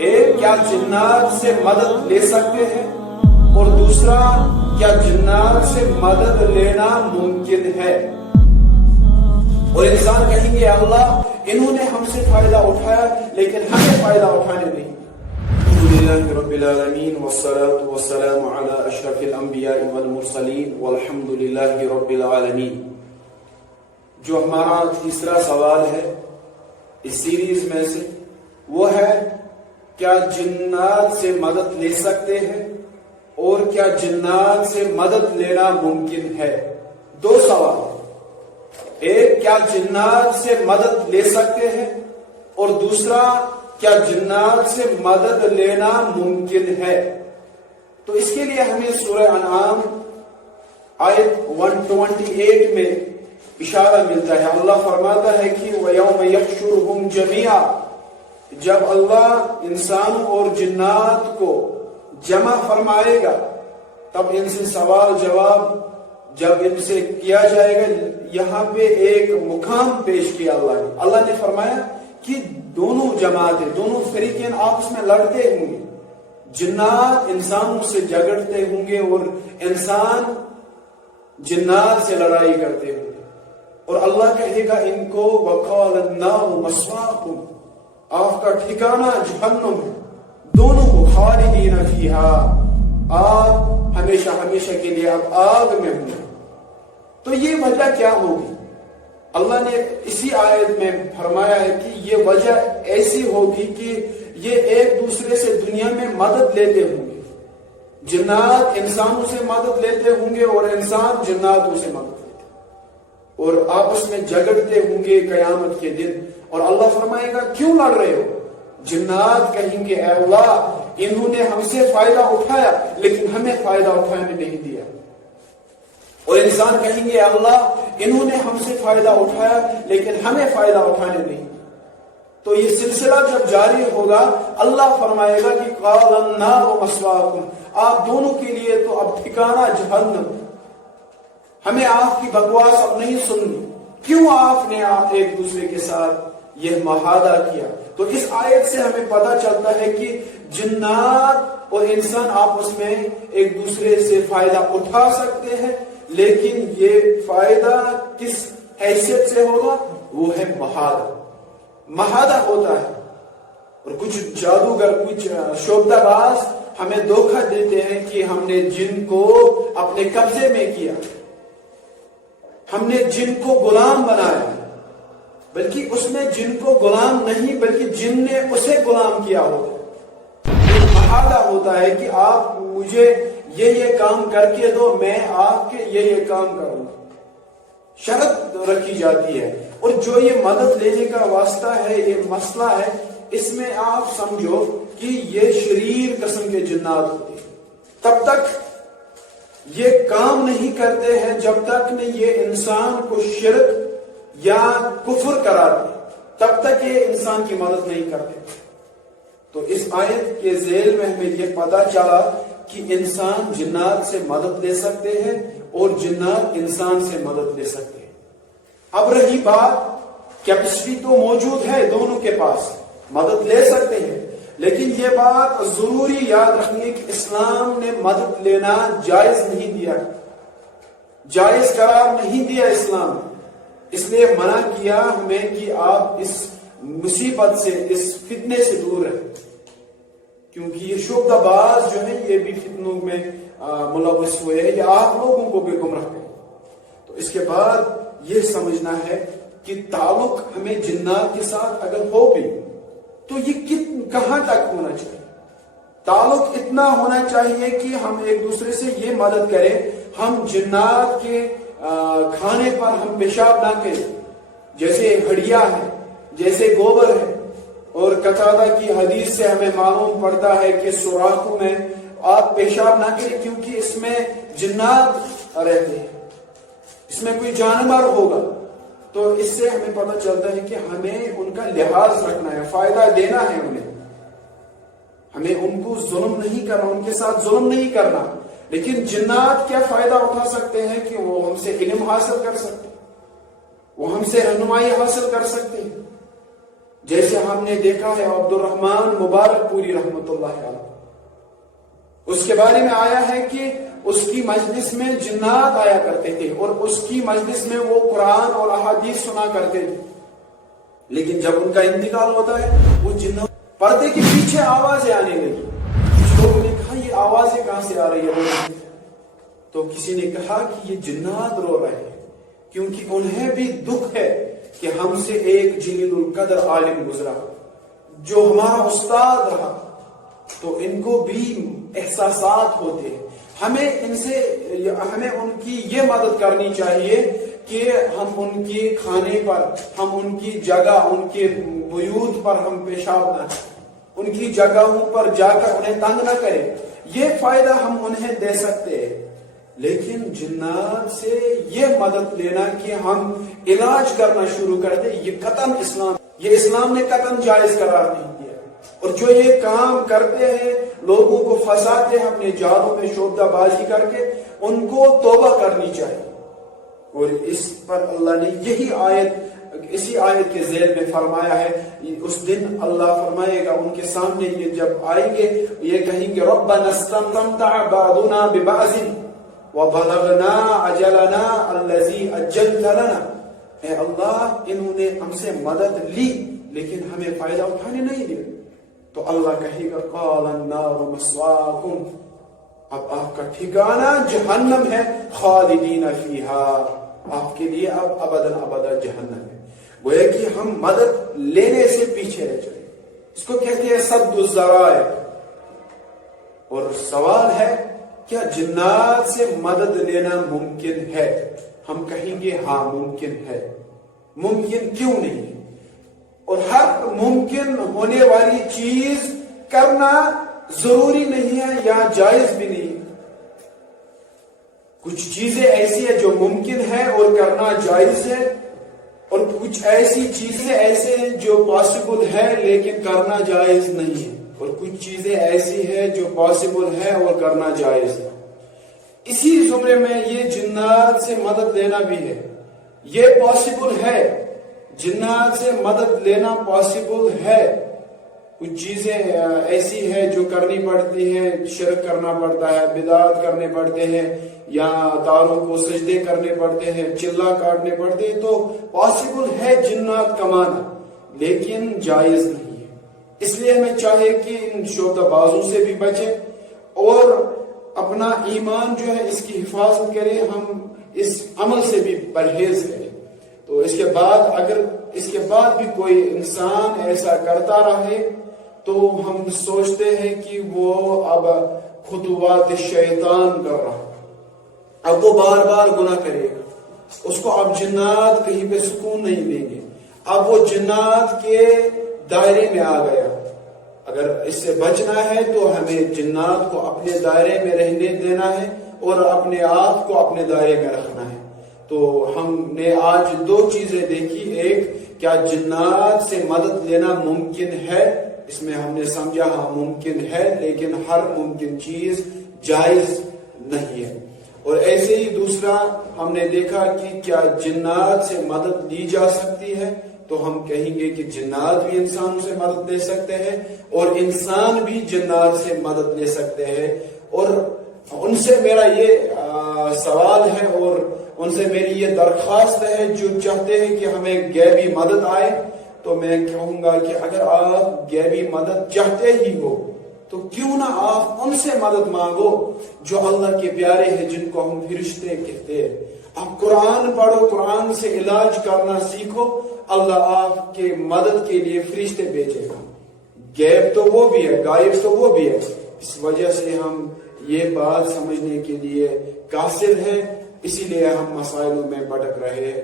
ایک کیا جنات سے مدد لے سکتے ہیں، اور دوسرا کیا جنات سے مدد لینا ممکن ہے؟ اور انسان کہیں گے اللہ انہوں نے ہم سے فائدہ اٹھایا لیکن ہمیں فائدہ اٹھانے نہیں۔ الحمدللہ رب العالمین والصلاة والسلام علی اشرف الانبیاء والمرسلین والحمدللہ رب العالمین۔ جو ہمارا تیسرا سوال ہے اس سیریز میں سے وہ ہے کیا جنات سے مدد لے سکتے ہیں اور کیا جنات سے مدد لینا ممکن ہے؟ دو سوال، ایک کیا جنات سے مدد لے سکتے ہیں اور دوسرا کیا جنات سے مدد لینا ممکن ہے؟ تو اس کے لیے ہمیں سورہ انعام آیت 128 میں اشارہ ملتا ہے۔ اللہ فرماتا ہے کہ وَيَوْمَ يَحْشُرُهُمْ جَمِيعًا، جب اللہ انسانوں اور جنات کو جمع فرمائے گا تب ان سے سوال جواب جب ان سے کیا جائے گا۔ یہاں پہ ایک مقام پیش کیا اللہ نے فرمایا کہ دونوں جماعتیں، دونوں فریقین آپس میں لڑتے ہوں گے، جنات انسانوں سے جھگڑتے ہوں گے اور انسان جنات سے لڑائی کرتے ہوں گے، اور اللہ کہے گا ان کو وَقَالَ النَّارُ مَثْوَاكُمْ، آپ کا ٹھکانہ جہنم ہے، دونوں خالدین فیہا، آپ ہمیشہ ہمیشہ کے لیے اب آگ میں ہوں گے۔ تو یہ وجہ کیا ہوگی؟ اللہ نے اسی آیت میں فرمایا ہے کہ یہ وجہ ایسی ہوگی کہ یہ ایک دوسرے سے دنیا میں مدد لیتے ہوں گے، جنات انسانوں سے مدد لیتے ہوں گے اور انسان جناتوں سے مدد لیتے ہیں، اور آپس میں جھگڑتے ہوں گے قیامت کے دن۔ اور اللہ فرمائے گا کیوں لڑ رہے ہو؟ جنات کہیں گے اے اللہ انہوں نے ہم سے فائدہ اٹھایا لیکن ہمیں فائدہ اٹھانے نہیں دیا، اور انسان کہیں گے اللہ انہوں نے ہم سے فائدہ اٹھایا لیکن ہمیں فائدہ اٹھانے نہیں۔ تو یہ سلسلہ جب جاری ہوگا اللہ فرمائے گا کہ قَالَ النَّارُ مَثْوَاكُمْ، آپ دونوں کے لیے تو اب ٹھکانہ جہنم، ہمیں آپ کی بکواس اب نہیں سننی، کیوں آپ نے ایک دوسرے کے ساتھ یہ معاہدہ کیا؟ تو اس آیت سے ہمیں پتہ چلتا ہے کہ جنات اور انسان آپس میں ایک دوسرے سے فائدہ اٹھا سکتے ہیں، لیکن یہ فائدہ کس حیثیت سے ہوگا؟ وہ ہے معاہدہ ہوتا ہے۔ اور کچھ جادوگر، کچھ شعبدہ باز ہمیں دھوکہ دیتے ہیں کہ ہم نے جن کو اپنے قبضے میں کیا، ہم نے جن کو غلام بنایا، بلکہ اس نے جن کو غلام نہیں بلکہ جن نے اسے غلام کیا ہوتا ہے۔ ایک معاہدہ ہوتا ہے کہ آپ مجھے یہ کام کر کے دو، میں آپ کے یہ کام کروں گا، شرط رکھی جاتی ہے۔ اور جو یہ مدد لینے کا واسطہ ہے، یہ مسئلہ ہے، اس میں آپ سمجھو کہ یہ شریر قسم کے جنات ہوتے ہیں، تب تک یہ کام نہیں کرتے ہیں جب تک نہیں یہ انسان کو شرک یا کفر کراتے، تب تک یہ انسان کی مدد نہیں کرتے۔ تو اس آیت کے ذیل میں ہمیں یہ پتہ چلا کہ انسان جنات سے مدد لے سکتے ہیں اور جنات انسان سے مدد لے سکتے ہیں۔ اب رہی بات، کیپیسٹی تو موجود ہے دونوں کے پاس، مدد لے سکتے ہیں، لیکن یہ بات ضروری یاد رکھنی کہ اسلام نے مدد لینا جائز نہیں دیا، جائز قرار نہیں دیا اسلام، اس لیے منع کیا ہمیں کہ آپ اس مصیبت سے، اس فتنے سے دور رہیں، کیونکہ یہ شعبدہ باز جو ہیں یہ بھی فتنوں میں ملوث ہوئے ہیں، یہ آپ لوگوں کو بھی گمراہ کریں۔ تو اس کے بعد یہ سمجھنا ہے کہ تعلق ہمیں جنات کے ساتھ اگر ہو بھی تو یہ کہاں تک ہونا چاہیے؟ تعلق اتنا ہونا چاہیے کہ ہم ایک دوسرے سے یہ مدد کریں، ہم جنات کے کھانے پر ہم پیشاب نہ کریں، جیسے ہڑیا ہے، جیسے گوبر ہے۔ اور قتادہ کی حدیث سے ہمیں معلوم پڑتا ہے کہ سوراخوں میں آپ پیشاب نہ کریں کیونکہ اس میں جنات رہتے ہیں، اس میں کوئی جانور ہوگا۔ تو اس سے ہمیں پتہ چلتا ہے کہ ہمیں ان کا لحاظ رکھنا ہے، فائدہ دینا ہے انہیں، ہمیں ان کو ظلم نہیں کرنا، ان کے ساتھ ظلم نہیں کرنا۔ لیکن جنات کیا فائدہ اٹھا سکتے ہیں کہ وہ ہم سے علم حاصل کر سکتے ہیں، وہ ہم سے رہنمائی حاصل کر سکتے ہیں، جیسے ہم نے دیکھا ہے عبد الرحمن مبارک پوری رحمت اللہ علیہ، اس کے بارے میں آیا ہے کہ اس کی مجلس میں جنات آیا کرتے تھے اور اس کی مجلس میں وہ قرآن اور احادیث سنا کرتے تھے، لیکن جب ان کا انتقال ہوتا ہے وہ جنات پردے کے پیچھے آوازیں آنے لگی. لوگوں نے کہا یہ آوازیں کہاں سے آ رہی ہے؟ تو کسی نے کہا کہ یہ جنات رو رہے ہیں، کیونکہ انہیں بھی دکھ ہے کہ ہم سے ایک جلیل القدر عالم گزرا جو ہمارا استاد رہا، تو ان کو بھی احساسات ہوتے ہیں. ہمیں ان کی یہ مدد کرنی چاہیے کہ ہم ان کے کھانے پر، ہم ان کی جگہ، ان کے بیوت پر ہم پیشاب نہ کریں، ان کی جگہوں پر جا کر انہیں تنگ نہ کریں. یہ فائدہ ہم انہیں دے سکتے ہیں. لیکن جنات سے یہ مدد لینا کہ ہم علاج کرنا شروع کر دیں، یہ قطعاً اسلام نے قطعاً جائز قرار نہیں دیا. اور جو یہ کام کرتے ہیں، لوگوں کو پھنساتے ہیں اپنے جالوں میں شعبدہ بازی کر کے، ان کو توبہ کرنی چاہیے. اور اس پر اللہ نے یہی اسی آیت کے ذیل میں فرمایا ہے. اس دن اللہ فرمائے گا ان کے سامنے، یہ جب آئیں گے یہ کہیں گے ربنا استمتع بعضنا ببعض وبلغنا اجلنا الذي اجلت لنا. اے اللہ، انہوں نے ہم سے مدد لی لیکن ہمیں فائدہ اٹھانے نہیں دیا. تو اللہ کہے گا قال النار مسواکم، اب آپ کا ٹھکانہ جہنم ہے، خالدین فیہا، آپ کے لیے اب ابدا ابدا جہنم ہے. گویا کہ ہم مدد لینے سے پیچھے رہ چلے. اس کو کہتے ہیں سد الذرائع. اور سوال ہے کیا جنات سے مدد لینا ممکن ہے؟ ہم کہیں گے ہاں ممکن ہے. ممکن کیوں نہیں؟ اور ہر ممکن ہونے والی چیز کرنا ضروری نہیں ہے یا جائز بھی نہیں. کچھ چیزیں ایسی ہیں جو ممکن ہے اور کرنا جائز ہے، اور کچھ ایسی چیزیں ایسے ہیں جو پاسبل ہے لیکن کرنا جائز نہیں ہے، اور کچھ چیزیں ایسی ہیں جو پاسبل ہے اور کرنا جائز ہے. اسی زمرے میں یہ جنات سے مدد لینا بھی ہے. یہ پاسبل ہے، جنات سے مدد لینا پاسبل ہے. کچھ چیزیں ایسی ہیں جو کرنی پڑتی ہیں، شرک کرنا پڑتا ہے، بدعات کرنے پڑتے ہیں، یا تاروں کو سجدے کرنے پڑتے ہیں، چلا کاٹنے پڑتے ہیں. تو پاسبل ہے جنات کمانا، لیکن جائز نہیں ہے. اس لیے ہمیں چاہیے کہ ان شعبدہ بازوں سے بھی بچیں اور اپنا ایمان جو ہے اس کی حفاظت کریں. ہم اس عمل سے بھی پرہیز کریں. تو اس کے بعد اگر اس کے بعد بھی کوئی انسان ایسا کرتا رہے تو ہم سوچتے ہیں کہ وہ اب خطوات شیطان کر رہا، اب وہ بار بار گناہ کرے گا. اس کو اب جنات کہیں پہ سکون نہیں دیں گے. اب وہ جنات کے دائرے میں آ گیا. اگر اس سے بچنا ہے تو ہمیں جنات کو اپنے دائرے میں رہنے دینا ہے اور اپنے آپ کو اپنے دائرے میں رکھنا ہے. تو ہم نے آج دو چیزیں دیکھی. ایک، کیا جنات سے مدد لینا ممکن ہے؟ اس میں ہم نے سمجھا ہاں ممکن ہے، لیکن ہر ممکن چیز جائز نہیں ہے. اور ایسے ہی دوسرا ہم نے دیکھا کہ کیا جنات سے مدد لی جا سکتی ہے؟ تو ہم کہیں گے کہ جنات بھی انسانوں سے مدد لے سکتے ہیں اور انسان بھی جنات سے مدد لے سکتے ہیں. اور ان سے میرا یہ سوال ہے اور ان سے میری یہ درخواست ہے، جو چاہتے ہیں کہ ہمیں غیبی مدد آئے، تو میں کہوں گا کہ اگر آپ غیبی مدد چاہتے ہی ہو تو کیوں نہ آپ ان سے مدد مانگو جو اللہ کے پیارے ہیں، جن کو ہم فرشتے کہتے ہیں. آپ قرآن پڑھو، قرآن سے علاج کرنا سیکھو، اللہ آپ کے مدد کے لیے فرشتے بھیجے گا. غیب تو وہ بھی ہے، غائب تو وہ بھی ہے. اس وجہ سے ہم یہ بات سمجھنے کے لیے قاصر ہیں، اسی لیے ہم مسائلوں میں بھٹک رہے ہیں.